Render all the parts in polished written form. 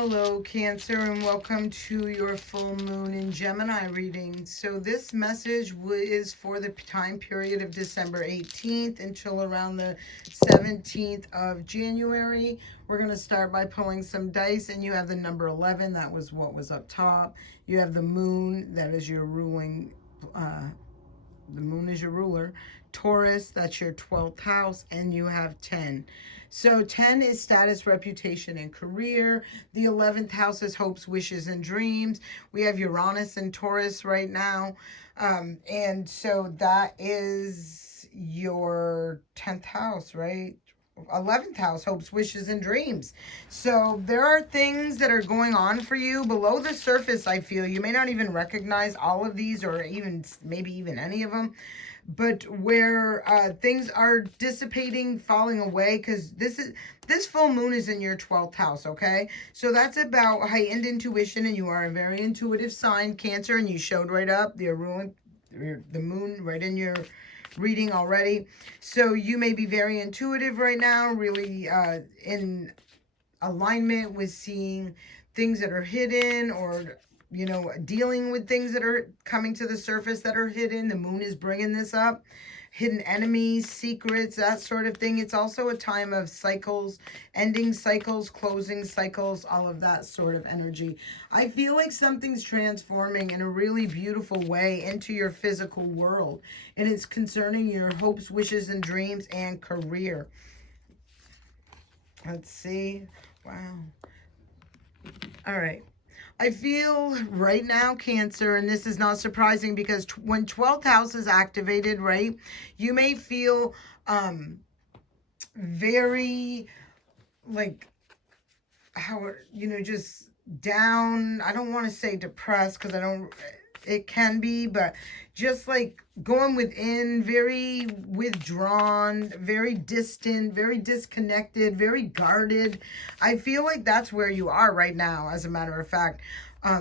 Hello, Cancer, and welcome to your full moon in Gemini reading. So this message is for the time period of December 18th until around the 17th of January. We're going to start by pulling some dice, and you have the number 11. That was what was up top. You have the moon, that is your ruling, the moon is your ruler. Taurus, that's your 12th house, and you have 10. So 10 is status, reputation, and career. The 11th house is hopes, wishes, and dreams. We have Uranus and Taurus right now. And so that is your 10th house, right? 11th house, hopes, wishes, and dreams. So there are things that are going on for you below the surface. I feel you may not even recognize all of these, or even maybe even any of them, but where things are dissipating, falling away, because this full moon is in your 12th house. Okay, so that's about heightened intuition, and you are a very intuitive sign, Cancer, and you showed right up the moon right in your reading already. So you may be very intuitive right now, really in alignment with seeing things that are hidden, or dealing with things that are coming to the surface that are hidden. The moon is bringing this up. Hidden enemies, secrets, that sort of thing. It's also a time of cycles, ending cycles, closing cycles, all of that sort of energy. I feel like something's transforming in a really beautiful way into your physical world, and it's concerning your hopes, wishes, and dreams and career. Let's see. Wow. All right. I feel right now, Cancer, and this is not surprising because when 12th house is activated, right, you may feel very, like, how, just down. I don't want to say depressed, because it can be, but just like going within, very withdrawn, very distant, very disconnected, very guarded. I feel like that's where you are right now, as a matter of fact. I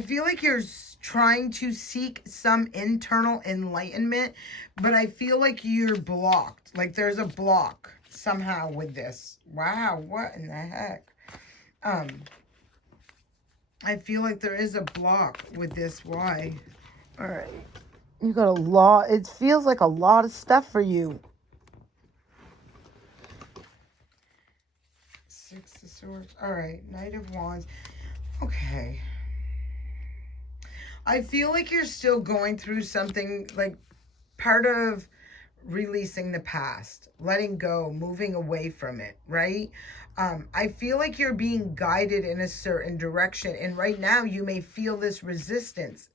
feel like you're trying to seek some internal enlightenment, but I feel like you're blocked. Like there's a block somehow with this. Wow, what in the heck? I feel like there is a block with this. Why? All right. You got a lot. It feels like a lot of stuff for you. Six of Swords. All right. Knight of Wands. Okay. I feel like you're still going through something, like part of releasing the past, letting go, moving away from it, right? I feel like you're being guided in a certain direction. And right now you may feel this resistance,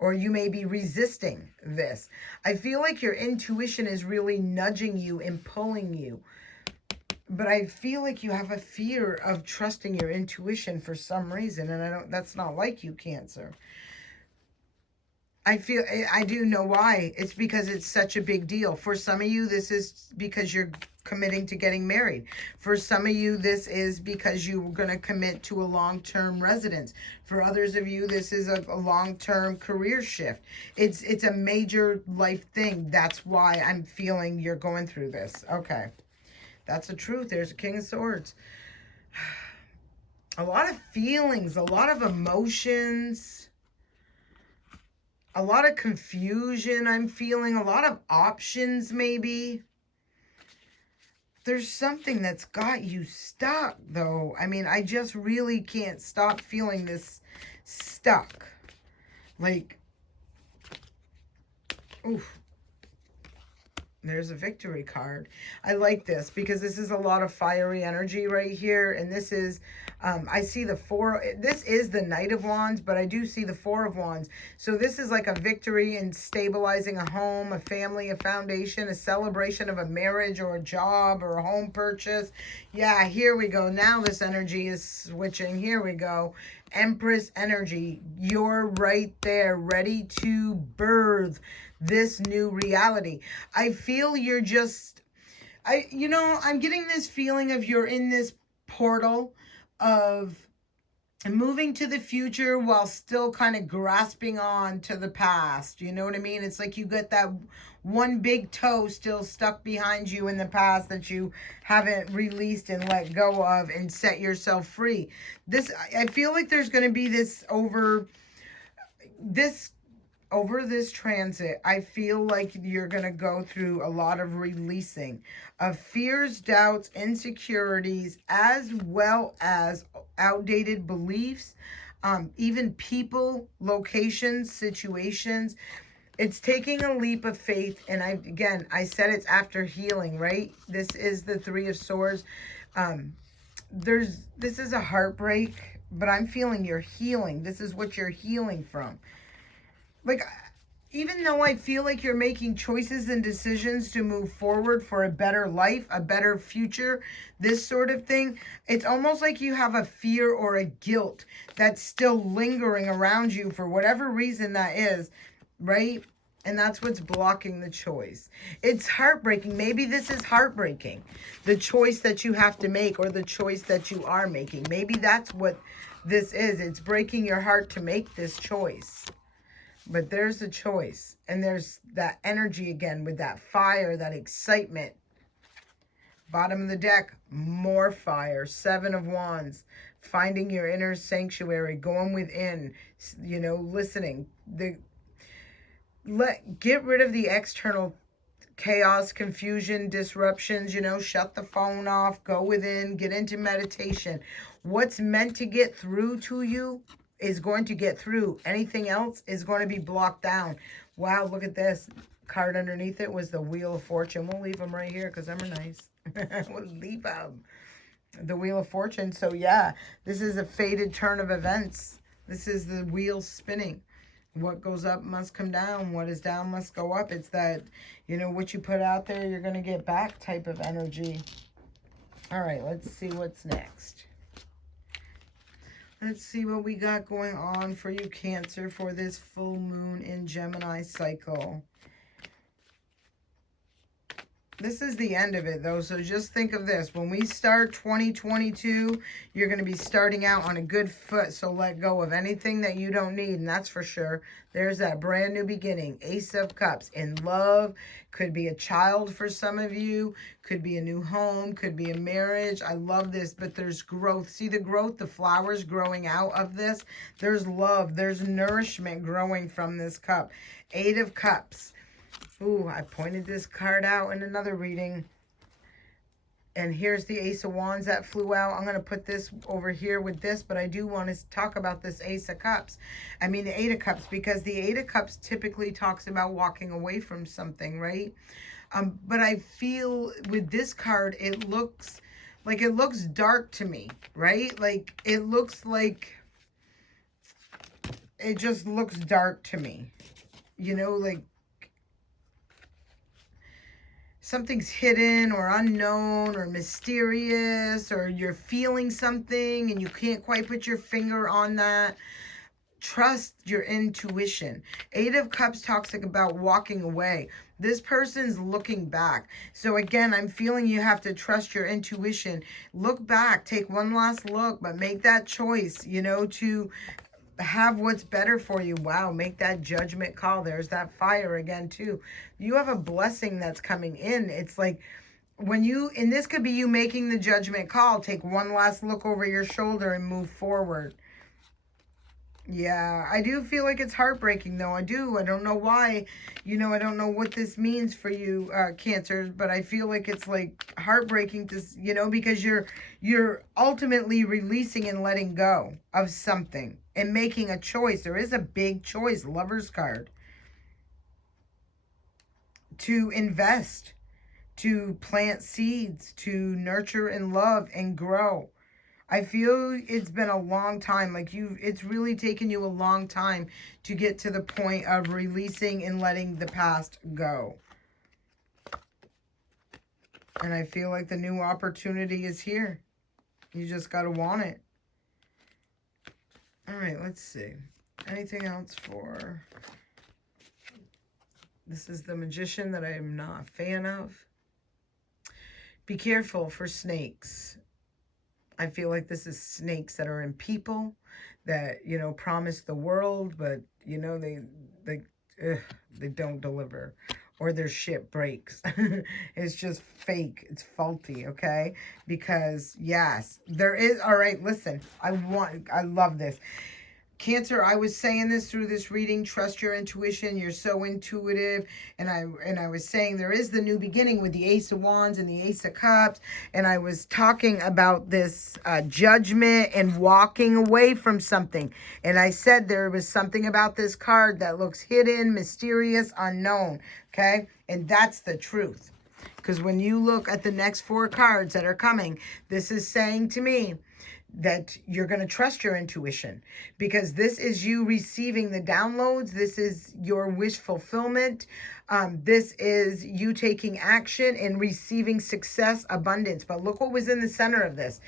or you may be resisting this. I feel like your intuition is really nudging you and pulling you. But I feel like you have a fear of trusting your intuition for some reason. And that's not like you, Cancer. I do know why. It's because it's such a big deal. For some of you, this is because you're committing to getting married. For some of you, this is because you're going to commit to a long-term residence. For others of you, this is a long-term career shift. It's a major life thing. That's why I'm feeling you're going through this. Okay. That's the truth. There's a King of Swords. A lot of feelings, a lot of emotions. A lot of confusion I'm feeling. A lot of options, maybe. There's something that's got you stuck, though. I mean, I just really can't stop feeling this stuck. Like, oof. There's a victory card. I like this because this is a lot of fiery energy right here. And this is, I see the this is the Knight of Wands, but I do see the Four of Wands. So this is like a victory in stabilizing a home, a family, a foundation, a celebration of a marriage or a job or a home purchase. Yeah, here we go. Now this energy is switching. Here we go. Empress energy. You're right there, ready to birth this new reality. I feel you're just, I'm getting this feeling of you're in this portal of moving to the future while still kind of grasping on to the past. You know what I mean? It's like you get that one big toe still stuck behind you in the past that you haven't released and let go of and set yourself free. I feel like there's going to be this over this transit. I feel like you're going to go through a lot of releasing of fears, doubts, insecurities, as well as outdated beliefs, even people, locations, situations. It's taking a leap of faith. And I said it's after healing, right? This is the Three of Swords. This is a heartbreak, but I'm feeling you're healing. This is what you're healing from. Like, even though I feel like you're making choices and decisions to move forward for a better life, a better future, this sort of thing, it's almost like you have a fear or a guilt that's still lingering around you for whatever reason that is, right? And that's what's blocking the choice. It's heartbreaking. Maybe this is heartbreaking. The choice that you have to make, or the choice that you are making. Maybe that's what this is. It's breaking your heart to make this choice. But there's a choice. And there's that energy again with that fire, that excitement. Bottom of the deck, more fire. Seven of Wands. Finding your inner sanctuary. Going within. Listening. Get rid of the external chaos, confusion, disruptions, shut the phone off, go within, get into meditation. What's meant to get through to you is going to get through. Anything else is going to be blocked down. Wow, look at this. Card underneath it was the Wheel of Fortune. We'll leave them right here because them are nice. We'll leave them. The Wheel of Fortune. So yeah, this is a fated turn of events. This is the wheel spinning. What goes up must come down. What is down must go up. It's that, what you put out there, you're going to get back type of energy. All right, let's see what's next. Let's see what we got going on for you, Cancer, for this full moon in Gemini cycle. This is the end of it, though, so just think of this. When we start 2022, you're going to be starting out on a good foot, so let go of anything that you don't need, and that's for sure. There's that brand new beginning. Ace of Cups. In love. Could be a child for some of you. Could be a new home. Could be a marriage. I love this, but there's growth. See the growth? The flowers growing out of this? There's love. There's nourishment growing from this cup. Eight of Cups. Ooh, I pointed this card out in another reading. And here's the Ace of Wands that flew out. I'm going to put this over here with this, but I do want to talk about this Ace of Cups. I mean the Eight of Cups, because the Eight of Cups typically talks about walking away from something, right? But I feel with this card, it looks dark to me, right? Like, it looks like, it just looks dark to me. Like, something's hidden or unknown or mysterious, or you're feeling something and you can't quite put your finger on that. Trust your intuition. Eight of Cups talks about walking away. This person's looking back. So again, I'm feeling you have to trust your intuition. Look back, take one last look, but make that choice, to have what's better for you. Wow, make that judgment call. There's that fire again too. You have a blessing that's coming in. It's like and this could be you making the judgment call. Take one last look over your shoulder and move forward. Yeah, I do feel like it's heartbreaking though. I do. I don't know why. I don't know what this means for you, Cancers, but I feel like it's like heartbreaking to, because you're ultimately releasing and letting go of something and making a choice. There is a big choice, Lover's card. To invest, to plant seeds, to nurture and love and grow. I feel it's been a long time. Like it's really taken you a long time to get to the point of releasing and letting the past go. And I feel like the new opportunity is here. You just got to want it. All right, let's see. Anything else for... This is the Magician that I am not a fan of. Be careful for snakes. I feel like this is snakes that are in people that, promise the world, but, they don't deliver. or their shit breaks. It's just fake. It's faulty, okay? Because, yes, there is... All right, listen. I love this. Cancer, I was saying this through this reading, trust your intuition. You're so intuitive. And I was saying there is the new beginning with the Ace of Wands and the Ace of Cups. And I was talking about this judgment and walking away from something. And I said there was something about this card that looks hidden, mysterious, unknown. Okay? And that's the truth. Because when you look at the next 4 cards that are coming, this is saying to me that you're going to trust your intuition, because this is you receiving the downloads. This is your wish fulfillment. This is you taking action and receiving success, abundance. But look what was in the center of this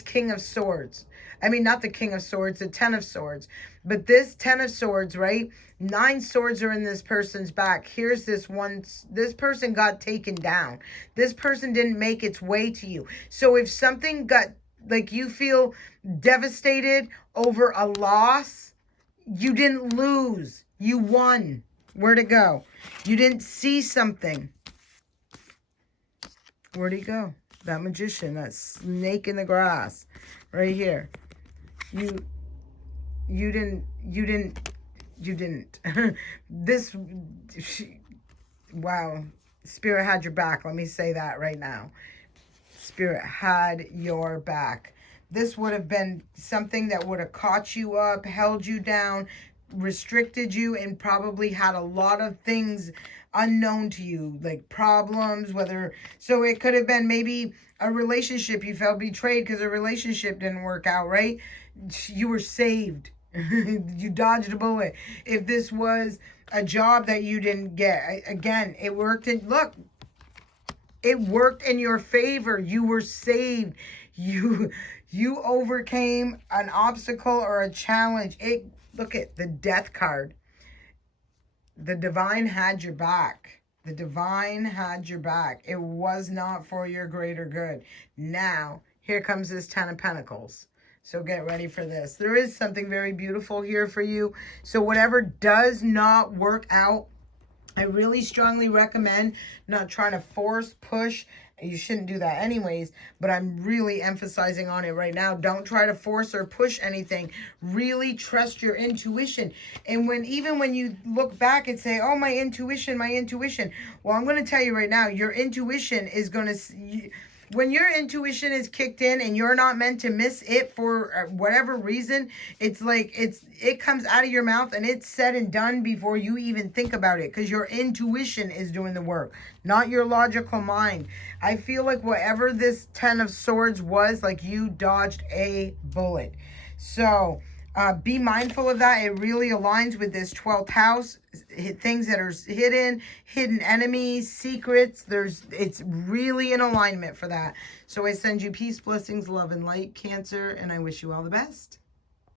King of Swords. I mean, not the King of Swords, the 10 of Swords. But this 10 of Swords, right? 9 swords are in this person's back. Here's this one. This person got taken down. This person didn't make its way to you. So if something got... like you feel devastated over a loss, you didn't lose. You won. Where'd it go? You didn't see something. Where'd he go? That magician, that snake in the grass. Right here. You didn't. Wow. Spirit had your back. Let me say that right now. Spirit had your back. This would have been something that would have caught you up, held you down, restricted you, and probably had a lot of things unknown to you, like problems, whether... So it could have been maybe a relationship. You felt betrayed because a relationship didn't work out, right? You were saved. You dodged a bullet. If this was a job that you didn't get, again, it worked. And look, it worked in your favor. You were saved. You overcame an obstacle or a challenge. Look at the Death card. The divine had your back. The divine had your back. It was not for your greater good. Now, here comes this 10 of Pentacles. So get ready for this. There is something very beautiful here for you. So whatever does not work out, I really strongly recommend not trying to force, push. You shouldn't do that anyways, but I'm really emphasizing on it right now. Don't try to force or push anything. Really trust your intuition. And even when you look back and say, oh, my intuition. Well, I'm going to tell you right now, your intuition is going to... When your intuition is kicked in and you're not meant to miss it for whatever reason, it's like it comes out of your mouth and it's said and done before you even think about it, because your intuition is doing the work, not your logical mind. I feel like whatever this 10 of Swords was, like you dodged a bullet. So be mindful of that. It really aligns with this 12th house. Things that are hidden enemies, secrets. It's really in alignment for that. So I send you peace, blessings, love, and light, Cancer, and I wish you all the best.